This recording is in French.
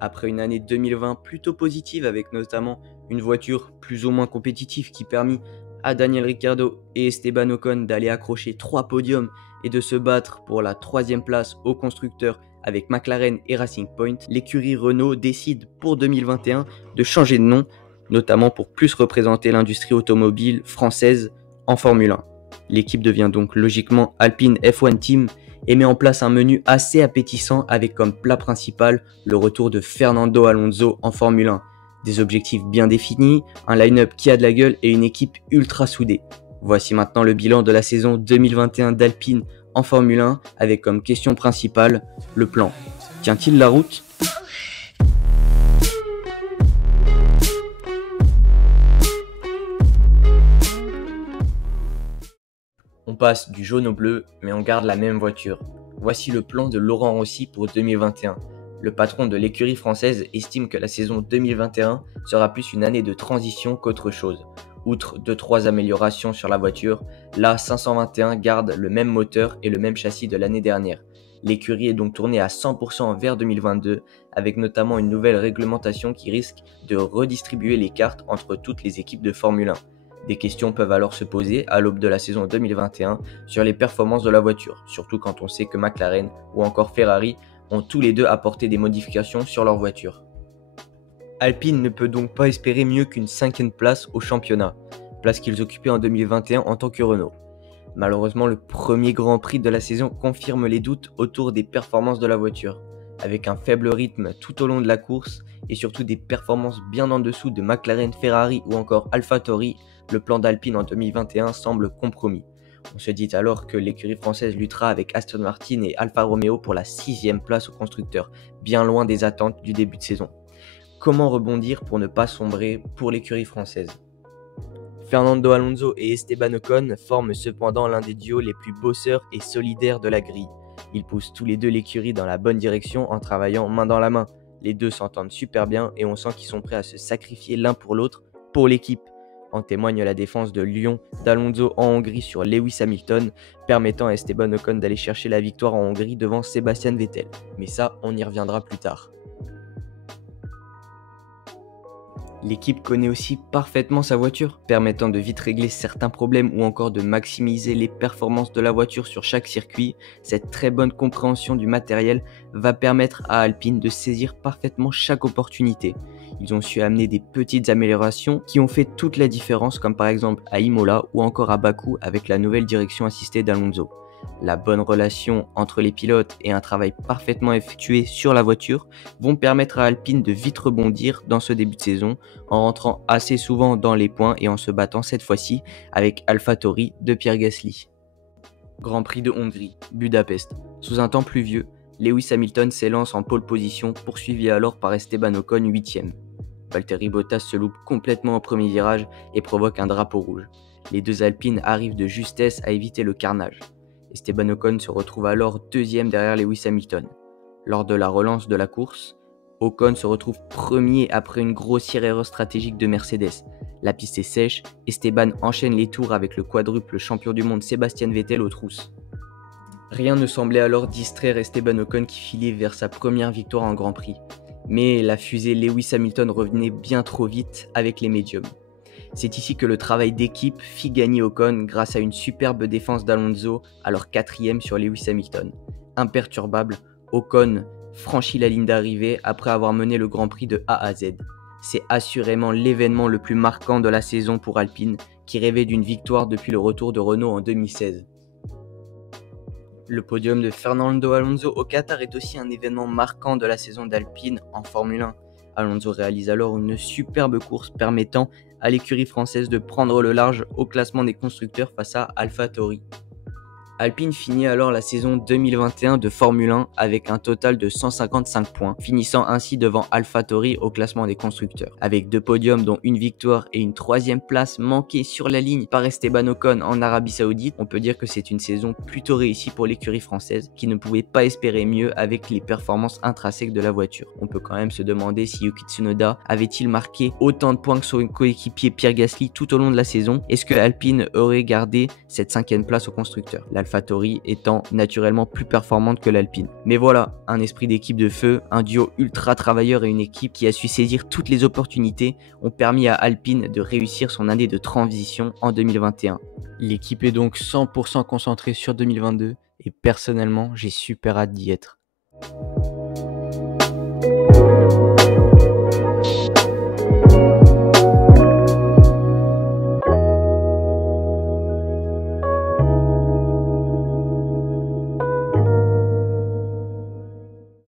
Après une année 2020 plutôt positive avec notamment une voiture plus ou moins compétitive qui permit à Daniel Ricciardo et Esteban Ocon d'aller accrocher 3 podiums et de se battre pour la 3e place au constructeur avec McLaren et Racing Point, l'écurie Renault décide pour 2021 de changer de nom, notamment pour plus représenter l'industrie automobile française en Formule 1. L'équipe devient donc logiquement Alpine F1 Team et met en place un menu assez appétissant avec comme plat principal le retour de Fernando Alonso en Formule 1. Des objectifs bien définis, un line-up qui a de la gueule et une équipe ultra soudée. Voici maintenant le bilan de la saison 2021 d'Alpine en Formule 1 avec comme question principale le plan. Tient-il la route ? On passe du jaune au bleu, mais on garde la même voiture. Voici le plan de Laurent Rossi pour 2021. Le patron de l'écurie française estime que la saison 2021 sera plus une année de transition qu'autre chose. Outre 2-3 améliorations sur la voiture, la 521 garde le même moteur et le même châssis de l'année dernière. L'écurie est donc tournée à 100% vers 2022, avec notamment une nouvelle réglementation qui risque de redistribuer les cartes entre toutes les équipes de Formule 1. Des questions peuvent alors se poser à l'aube de la saison 2021 sur les performances de la voiture, surtout quand on sait que McLaren ou encore Ferrari ont tous les deux apporté des modifications sur leur voiture. Alpine ne peut donc pas espérer mieux qu'une 5e place au championnat, place qu'ils occupaient en 2021 en tant que Renault. Malheureusement, le premier Grand Prix de la saison confirme les doutes autour des performances de la voiture, avec un faible rythme tout au long de la course et surtout des performances bien en dessous de McLaren, Ferrari ou encore AlphaTauri. Le plan d'Alpine en 2021 semble compromis. On se dit alors que l'écurie française luttera avec Aston Martin et Alfa Romeo pour la 6e place au constructeur, bien loin des attentes du début de saison. Comment rebondir pour ne pas sombrer pour l'écurie française ? Fernando Alonso et Esteban Ocon forment cependant l'un des duos les plus bosseurs et solidaires de la grille. Ils poussent tous les deux l'écurie dans la bonne direction en travaillant main dans la main. Les deux s'entendent super bien et on sent qu'ils sont prêts à se sacrifier l'un pour l'autre pour l'équipe. En témoigne la défense de Lyon d'Alonso en Hongrie sur Lewis Hamilton, permettant à Esteban Ocon d'aller chercher la victoire en Hongrie devant Sébastien Vettel. Mais ça, on y reviendra plus tard. L'équipe connaît aussi parfaitement sa voiture, permettant de vite régler certains problèmes ou encore de maximiser les performances de la voiture sur chaque circuit. Cette très bonne compréhension du matériel va permettre à Alpine de saisir parfaitement chaque opportunité. Ils ont su amener des petites améliorations qui ont fait toute la différence, comme par exemple à Imola ou encore à Bakou avec la nouvelle direction assistée d'Alonso. La bonne relation entre les pilotes et un travail parfaitement effectué sur la voiture vont permettre à Alpine de vite rebondir dans ce début de saison en rentrant assez souvent dans les points et en se battant cette fois-ci avec AlphaTauri de Pierre Gasly. Grand Prix de Hongrie, Budapest. Sous un temps pluvieux, Lewis Hamilton s'élance en pole position, poursuivi alors par Esteban Ocon 8e. Valtteri Bottas se loupe complètement au premier virage et provoque un drapeau rouge. Les deux Alpines arrivent de justesse à éviter le carnage. Esteban Ocon se retrouve alors 2e derrière Lewis Hamilton. Lors de la relance de la course, Ocon se retrouve premier après une grossière erreur stratégique de Mercedes. La piste est sèche, Esteban enchaîne les tours avec le quadruple champion du monde Sébastien Vettel aux trousses. Rien ne semblait alors distraire Esteban Ocon qui filait vers sa première victoire en Grand Prix. Mais la fusée Lewis Hamilton revenait bien trop vite avec les médiums. C'est ici que le travail d'équipe fit gagner Ocon grâce à une superbe défense d'Alonso, alors 4e sur Lewis Hamilton. Imperturbable, Ocon franchit la ligne d'arrivée après avoir mené le Grand Prix de A à Z. C'est assurément l'événement le plus marquant de la saison pour Alpine, qui rêvait d'une victoire depuis le retour de Renault en 2016. Le podium de Fernando Alonso au Qatar est aussi un événement marquant de la saison d'Alpine en Formule 1. Alonso réalise alors une superbe course permettant à l'écurie française de prendre le large au classement des constructeurs face à AlphaTauri. Alpine finit alors la saison 2021 de Formule 1 avec un total de 155 points, finissant ainsi devant AlphaTauri au classement des constructeurs. Avec 2 podiums dont une victoire et une 3e place manquée sur la ligne par Esteban Ocon en Arabie Saoudite, on peut dire que c'est une saison plutôt réussie pour l'écurie française qui ne pouvait pas espérer mieux avec les performances intrinsèques de la voiture. On peut quand même se demander si Yuki Tsunoda avait-il marqué autant de points que son coéquipier Pierre Gasly tout au long de la saison. Est-ce que Alpine aurait gardé cette 5e place au constructeur ? l'AlphaTauri étant naturellement plus performante que l'Alpine. Mais voilà, un esprit d'équipe de feu, un duo ultra travailleur et une équipe qui a su saisir toutes les opportunités ont permis à Alpine de réussir son année de transition en 2021. L'équipe est donc 100% concentrée sur 2022 et personnellement j'ai super hâte d'y être.